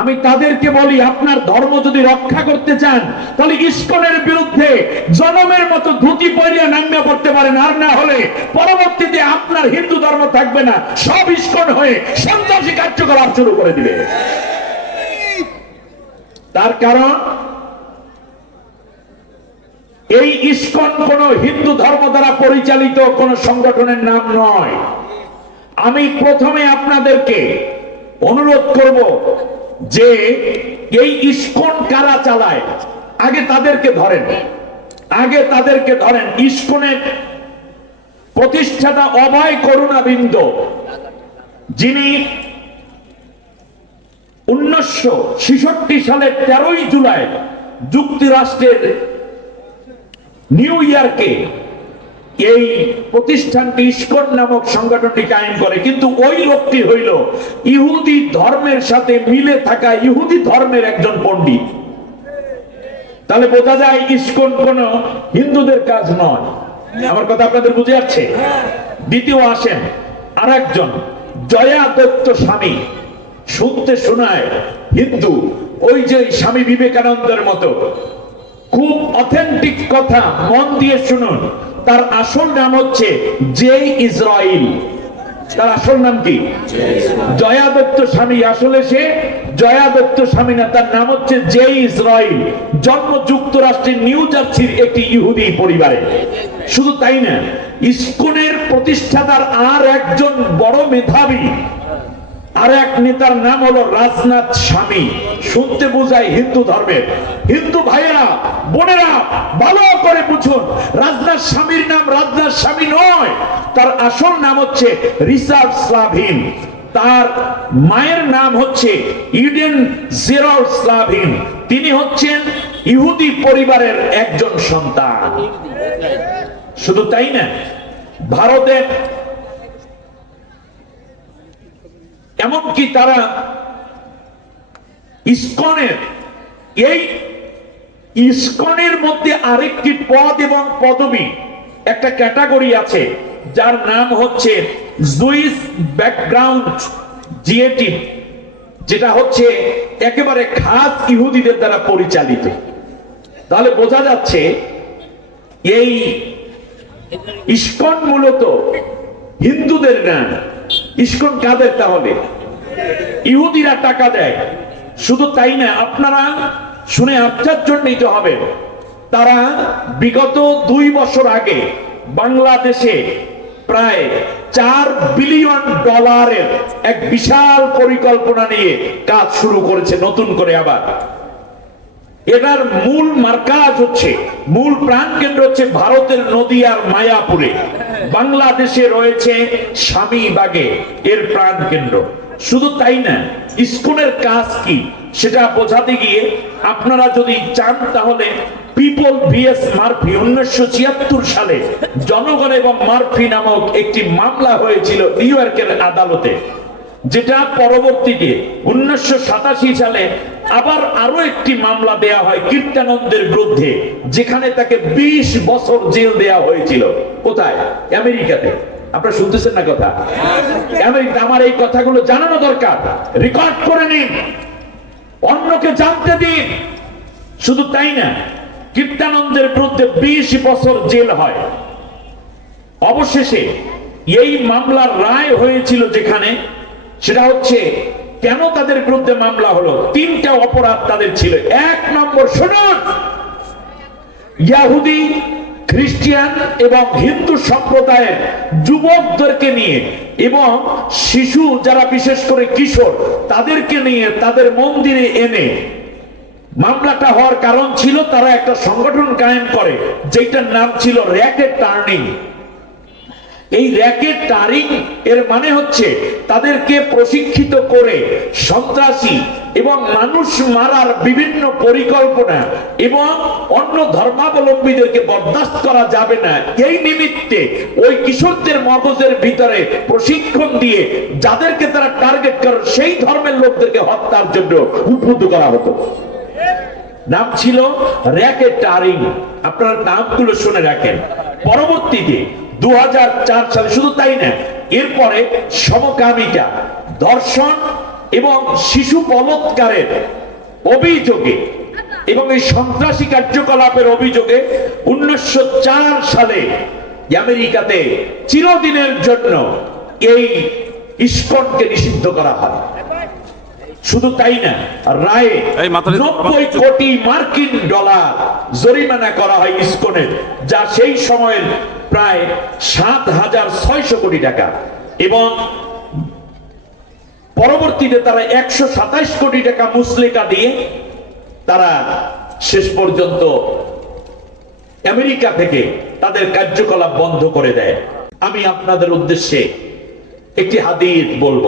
আমি তাদেরকে বলি, আপনার ধর্ম যদি রক্ষা করতে চান, তাহলে ইস্কনের বিরুদ্ধে জনমের মতো ধুতি পরিয়া নামিয়া পড়তে পারেন, আর না হলে পরবর্তীতে আপনার হিন্দু ধর্ম থাকবে না। সব ইস্কন হয়ে সন্ত্রাসী কার্যকলাপ শুরু করে দিবে। তার কারণ, এই ইস্কন কোন হিন্দু ধর্ম দ্বারা পরিচালিত কোন সংগঠনের নাম নয়। আমি প্রথমে আপনাদেরকে অনুরোধ করব যে এই ইস্কন কারা চালায়? আগে তাদেরকে ধরেন। আগে তাদেরকে ধরেন ইস্কনের প্রতিষ্ঠাতা অভয় করুণাবিন্দ, যিনি উনিশশো সালের তেরোই জুলাই যুক্তরাষ্ট্রের নিউ ইয়র্কে এই প্রতিষ্ঠানটি ইস্কন নামক সংগঠনটি কায়েম করে। কিন্তু ওই লোকটি হইল ইহুদি ধর্মের সাথে মিলে থাকা ইহুদি ধর্মের একজন পণ্ডিত। তাহলে বোঝা যায় ইস্কন কোন হিন্দুদের কাজ নয়। আমার কথা আপনাদের বুঝে যাচ্ছে? দ্বিতীয় আসেন আর একজন জয়া দত্ত স্বামী। শুনতে শোনায়, হিন্দু, ওই যে স্বামী বিবেকানন্দের মতো, খুব অথেন্টিক কথা, মন দিয়ে শুনুন। তার আসল নাম হচ্ছে জে ইসরাইল। তার আসল নাম কি? জয়া দত্ত স্বামী। আসলে সে জয়া দত্ত স্বামী না, তার নাম হচ্ছে জে ইসরাইল। জন্ম যুক্তরাষ্ট্রের নিউ জার্সির একটি ইহুদি পরিবারে। শুধু তাই না, ইস্কনের প্রতিষ্ঠাতার আর একজন বড় মেধাবী আর এক নেতার নাম হলো রাজনাথ স্বামী। শুনতে বোঝায় হিন্দু ধর্মের। হিন্দু ভাইয়েরা, বোনেরা, ভালো করে বুঝুন। রাজনাথ স্বামীর নাম রাজনাথ স্বামী নয়। তার আসল নাম হচ্ছে রিচার্ড স্লাভিন। তার মায়ের নাম হচ্ছে ইডেন জেরল স্লাভিন। তিনি হচ্ছেন ইহুদি পরিবারের একজন সন্তান। শুধু তাই না, ভারতের এমনকি তারা ইস্কনের, এই ইস্কনের মধ্যে আরেকটি পদ এবং পদবি, একটা ক্যাটাগরি আছে, যার নাম হচ্ছে জুইস ব্যাকগ্রাউন্ড জিএটি যেটা হচ্ছে একেবারে খাস ইহুদিদের দ্বারা পরিচালিত। তাহলে বোঝা যাচ্ছে, এই ইস্কন মূলত হিন্দুদের না ইস্কন কাদের তাহলে? ইহুদিরা টাকা দেয়। শুধু তাই না, আপনারা শুনে আশ্চর্য নিতে হবে তারা বিগত দুই বছর আগে বাংলাদেশে প্রায় চার বিলিয়ন ডলারের এক বিশাল পরিকল্পনা নিয়ে কাজ শুরু করেছে, নতুন করে আবার। এটার মূল মার্কাজ হচ্ছে, মূল প্রাণ কেন্দ্র হচ্ছে ভারতের নদী আর মায়াপুরে। বাংলাদেশে রয়েছে স্বামীবাগে এর প্রাণ কেন্দ্র। শুধু তাই না, স্কুলের কাজ কি সেটা বোঝাতে গিয়ে আপনারা যদি চান তাহলে পিপল ভিএস মার্ফি উনিশশো ছিয়াত্তর সালে জনগণ এবং মার্ফি নামক একটি মামলা হয়েছিল নিউ ইয়র্কের আদালতে, যেটা পরবর্তীতে উনিশশো সাতাশি সালে আবার আরও একটি মামলা দেয়া হয় কীর্তানন্দের বিরুদ্ধে, যেখানে তাকে ২০ বছর জেল দেয়া হয়েছিল। কোথায়? আমেরিকাতে। শুনতেছেন না কথা? আমেরিকা আমার এই কথাগুলো জানানো দরকার। রেকর্ড করে নিন। অন্যকে জানতে দিন। শুধু তাই না কীর্তানন্দের বিরুদ্ধে ২০ বছর জেল হয়। অবশেষে এই মামলার রায় হয়েছিল যেখানে, সেটা হচ্ছে কেন তাদের বিরুদ্ধে মামলা হলো? তিনটা অপরাধ তাদের ছিল। এক নম্বর, শুনুন। ইয়াহুদি, খ্রিস্টিয়ান এবং হিন্দু সম্প্রদায়ের যুবকদেরকে নিয়ে এবং শিশু যারা বিশেষ করে কিশোর, তাদেরকে নিয়ে তাদের মন্দিরে এনে মামলাটা হওয়ার কারণ ছিল, তারা একটা সংগঠন কায়েম করে যেটার নাম ছিল র্যাকেট টার্নিং এই র্যাকেট টারিং এর মানে হচ্ছে তাদেরকে প্রশিক্ষিত করে সন্ত্রাসী এবং মানুষ মারার বিভিন্ন পরিকল্পনা এবং অন্য ধর্মাবলম্বীদেরকে বরদাস্ত করা যাবে না। এই নিমিত্তে ওই কিশোরদের মগজের ভিতরে প্রশিক্ষণ দিয়ে যাদেরকে তারা টার্গেট করে সেই ধর্মের লোকদেরকে হত্যার জন্য উদ্বুদ্ধ করা হতো। নাম ছিল র্যাকেট টারিং আপনারা নামগুলো শুনে রাখেন। পরবর্তীতে দু হাজার চার সালে শুধু তাই না এরপরে সমকামিতা এবং শিশু বলৎকারের অভিযোগে এবং এই সন্ত্রাসী কার্যকলাপের অভিযোগে উনিশশো সালে আমেরিকাতে চিরদিনের জন্য এই ইস্কনকে নিষিদ্ধ করা হয়। শুধু তাই না রায়ে নব্বই কোটি মার্কিন ডলার জরিমানা করা হয় ইস্কনের যা সেই সময়ের প্রায় সাত হাজার ছয়শো কোটি টাকা এবং পরবর্তীতে তারা একশো সাতাইশ কোটি টাকা মুসলিকা দিয়ে তারা শেষ পর্যন্ত আমেরিকা থেকে তাদের কার্যকলাপ বন্ধ করে দেয়। আমি আপনাদের উদ্দেশ্যে একটি হাদিস বলব।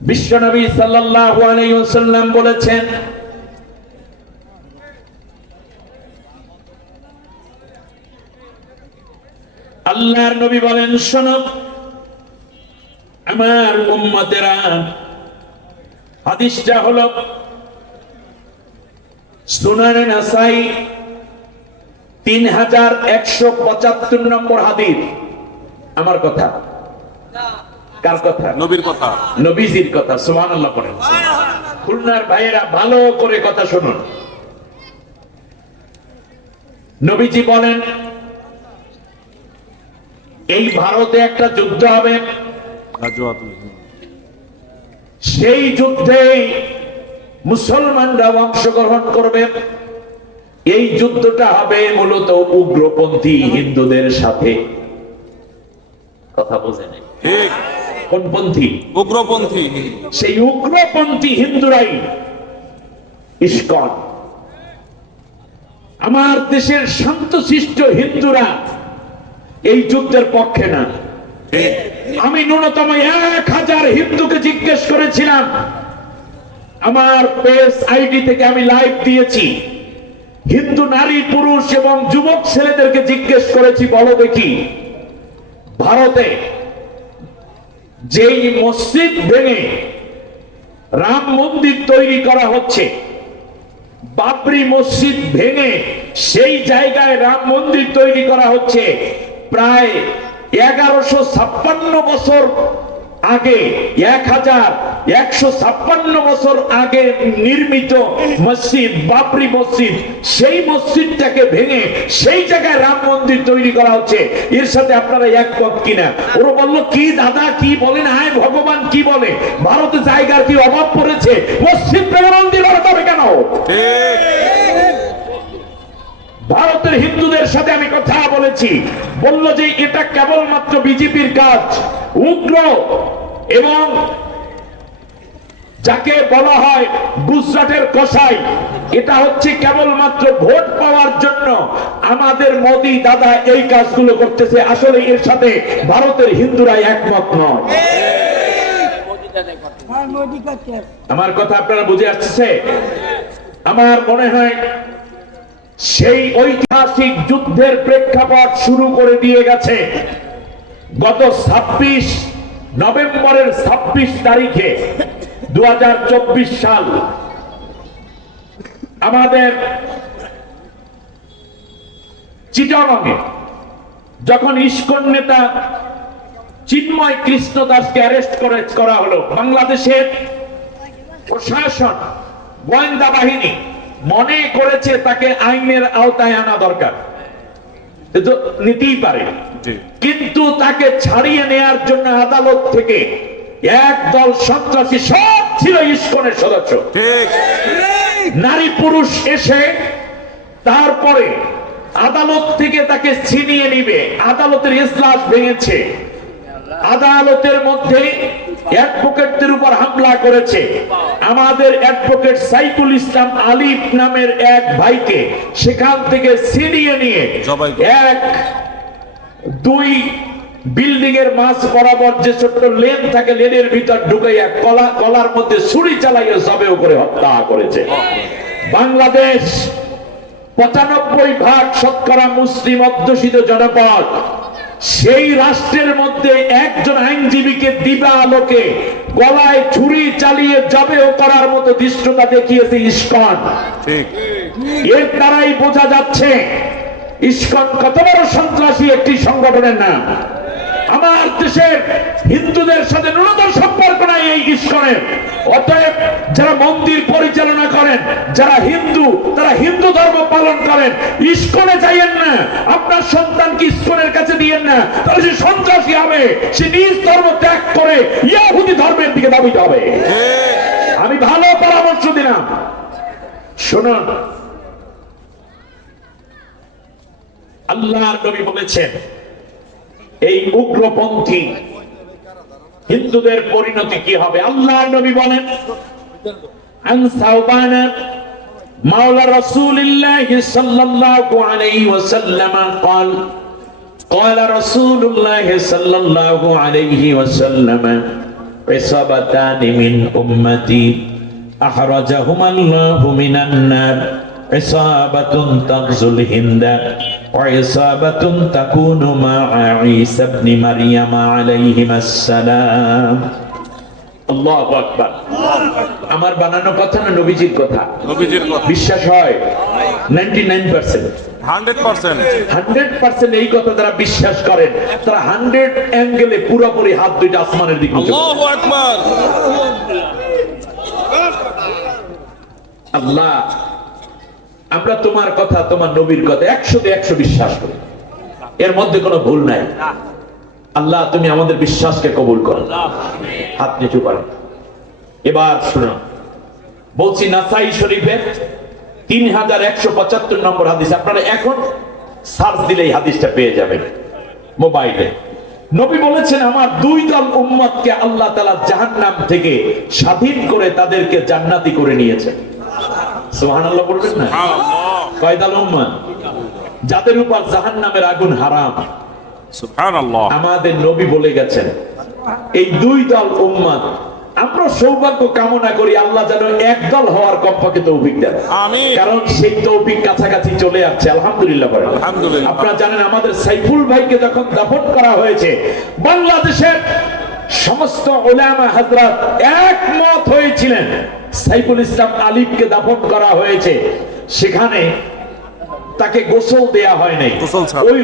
বিশ্বনবী সাল্লাল্লাহু আলাইহি বলেছেন আল্লাহর নবী বলেন শোনো আমার উম্মতেরা হাদিসটা হলো সুনানে নাসাই তিন হাজার একশো পঁচাত্তর নম্বর হাদিস। আমার কথা। কার কথা? নবীর কথা। নবীজির কথা সুমান আল্লাহ পড়েন। খুলনার ভাইয়েরা ভালো করে কথা শুনুন। নবীজি বলেন এই ভারতে একটা যুদ্ধ হবে। সেই যুদ্ধে মুসলমানরা অংশগ্রহণ করবে। এই যুদ্ধটা হবে মূলত উগ্রপন্থী হিন্দুদের সাথে। কথা বোঝে নাই ঠিক। কোন উগ্রপন্থী। সেই উগ্রপন্থী হিন্দুরাই ইস্কন। আমার দেশের শান্তশিষ্ট হিন্দুরা এই যুদ্ধের পক্ষে না। আমি ন্যূনতম এক হাজার হিন্দুকে জিজ্ঞেস করেছিলাম আমার পেস আইডি থেকে আমি লাইভ দিয়েছি। হিন্দু নারী পুরুষ এবং যুবক ছেলেদেরকে জিজ্ঞেস করেছি বলো দেখি। ভারতে যেই মসজিদ ভেঙে রাম মন্দির তৈরি করা হচ্ছে বাবরি মসজিদ ভেঙে সেই জায়গায় রাম মন্দির তৈরি করা হচ্ছে প্রায় এগারোশো ছাপ্পান্ন বছর আগে, এক হাজার একশো ছাপ্পান্ন বছর আগে নির্মিত মসজিদ, বাবরি মসজিদ, সেই মসজিদটাকে ভেঙে সেই জায়গায় রাম মন্দির তৈরি করা হচ্ছে। এর সাথে আপনারা একমত কিনা? ওরা বলল, কি দাদা, কি বলেন আয় ভগবান কি বলে? ভারতে জায়গার কি অভাব পড়েছে? মসজিদ ভেঙে মন্দির কেন? ঠিক। ভারতের হিন্দুদের সাথে আমি কথা বলেছি। বলল যে এটা কেবলমাত্র বিজেপির কাজ উগ্র এবং যাকে বলা হয় গুজরাটের কসাই এটা হচ্ছে কেবলমাত্র ভোট পাওয়ার জন্য আমাদের মোদি দাদা এই কাজগুলো করতেছে। আসলে এর সাথে ভারতের হিন্দুরা একমত নয়। হ্যাঁ আমার কথা আপনারা বুঝে আসছে? আমার মনে হয় সেই ঐতিহাসিক যুদ্ধের প্রেক্ষাপট শুরু করে দিয়ে গেছে। গত ছাব্বিশ নভেম্বরের ছাব্বিশ তারিখে দু সাল আমাদের চিটাগংয়ে যখন ইস্কন নেতা চিন্ময় কৃষ্ণ দাসকে অ্যারেস্ট করে, করা হলো। বাংলাদেশের প্রশাসন, গোয়েন্দা বাহিনী মনে করেছে তাকে আইনের আওতায় আনা দরকার। নিতেই পারে। কিন্তু তাকে ছাড়িয়ে নেয়ার জন্য আদালত থেকে এক দল সন্ত্রাসী সব ছিল ইস্কনের সদস্য। নারী পুরুষ এসে তারপরে আদালত থেকে তাকে ছিনিয়ে নিবে। আদালতের ইসলাস ভেঙেছে। আদালতের মধ্যে এক অ্যাডভোকেটদের উপর হামলা করেছে। আমাদের অ্যাডভোকেট সাইফুল ইসলাম আলিফ নামের এক ভাইকে সেখান থেকে ছিনিয়ে নিয়ে এক দুই বিল্ডিং এর মাঝ বরাবর যে ছোট্ট লেন থাকে লেনের ভিতর ঢুকাইয়া কলা কলার মধ্যে ছুরি চালাইয়া জবেও করে হত্যা করেছে। বাংলাদেশ পঁচানব্বই ভাগ শতকরা মুসলিম অধ্যুষিত জনপদ সেই রাষ্ট্রের মধ্যে একজন আইনজীবীকে দিবা আলোকে গলায় ছুরি চালিয়ে জবেও করার মতো দৃষ্টতা দেখিয়েছে ইস্কন। এর দ্বারাই বোঝা যাচ্ছে ইস্কন কত বড় সন্ত্রাসী একটি সংগঠনের নাম। আমার দেশের হিন্দুদের সাথে ন্যূনতম সম্পর্ক নাই এই ইস্কনের অতএব যারা মন্দির পরিচালনা করেন, যারা হিন্দু, তারা হিন্দু ধর্ম পালন করেন, ইস্কনে যাইয়েন না। আপনার সন্তানকে ইস্কনের কাছে দিয়েন না? তাহলে সে সন্ত্রাসী হবে। সে নিজ ধর্ম ত্যাগ করে ইয়াহুদি ধর্মের দিকে দাবিতে হবে। আমি ভালো পরামর্শ দিলাম। শুনুন। আল্লাহর নবী বলেছেন এই উগ্রপন্থী হিন্দুদের পরিণতি কি হবে আল্লাহর নবী বলেন عن ثوبان مولى رسول الله صلى الله عليه وسلم قال قال رسول الله صلى الله عليه وسلم عصابتان من أمتي أحرجهما الله من النار عصابة تغزو الهند وعصابة تكون مع عيسى ابن مريم عليهما السلام الله أكبر আমার বানানো কথা না নবীজির কথা নবীজির কথা বিশ্বাস হয় ninety nine percent hundred percent hundred percent এই কথা যারা বিশ্বাস করেন তারা হান্ড্রেড অ্যাঙ্গেলে পুরোপুরি হাত দুইটা আসমানের দিকে উঁচু করে। আল্লাহু আকবার আল্লাহ আমরা তোমার কথা, তোমার নবীর কথা একশোতে একশো বিশ্বাস করি। এর মধ্যে কোনো ভুল নাই। আল্লাহ, তুমি আমাদের বিশ্বাসকে কবুল করো। হাত নিচু করো এবার শুনো বলছি, নাসাই শরীফের তিন হাজার একশো পঁচাত্তর নম্বর হাদিস। আপনারা এখন সার্চ দিলেই হাদিসটা পেয়ে যাবেন মোবাইলে। নবী বলেছেন, আমার দুই দল উম্মতকে আল্লাহ তালা জাহান্নাম থেকে স্বাধীন করে তাদেরকে জান্নাতি করে নিয়েছেন। সুবহানাল্লাহ বলবেন না? কয় দল উম্মত যাদের উপর জাহান্নামের আগুন হারাম। সুবহানাল্লাহ। আমাদের নবী বলে গেছেন এই দুই দল উম্মত আমরা সৌভাগ্য কামনা করি আল্লাহ যেন একদল হওয়ার তৌফিক দেন। কারণ সেই তৌফিক কাছাকাছি চলে আসছে। আলহামদুলিল্লাহ। আপনারা জানেন আমাদের সাইফুল ভাইকে যখন দাফন করা হয়েছে বাংলাদেশের সমস্ত ওলামা হাজরাত একমত হয়েছিলেন। সাইফুল ইসলাম আলিফকে দাফন করা হয়েছে সেখানে তাকে গোসল দেয়া হয় নাই। ওই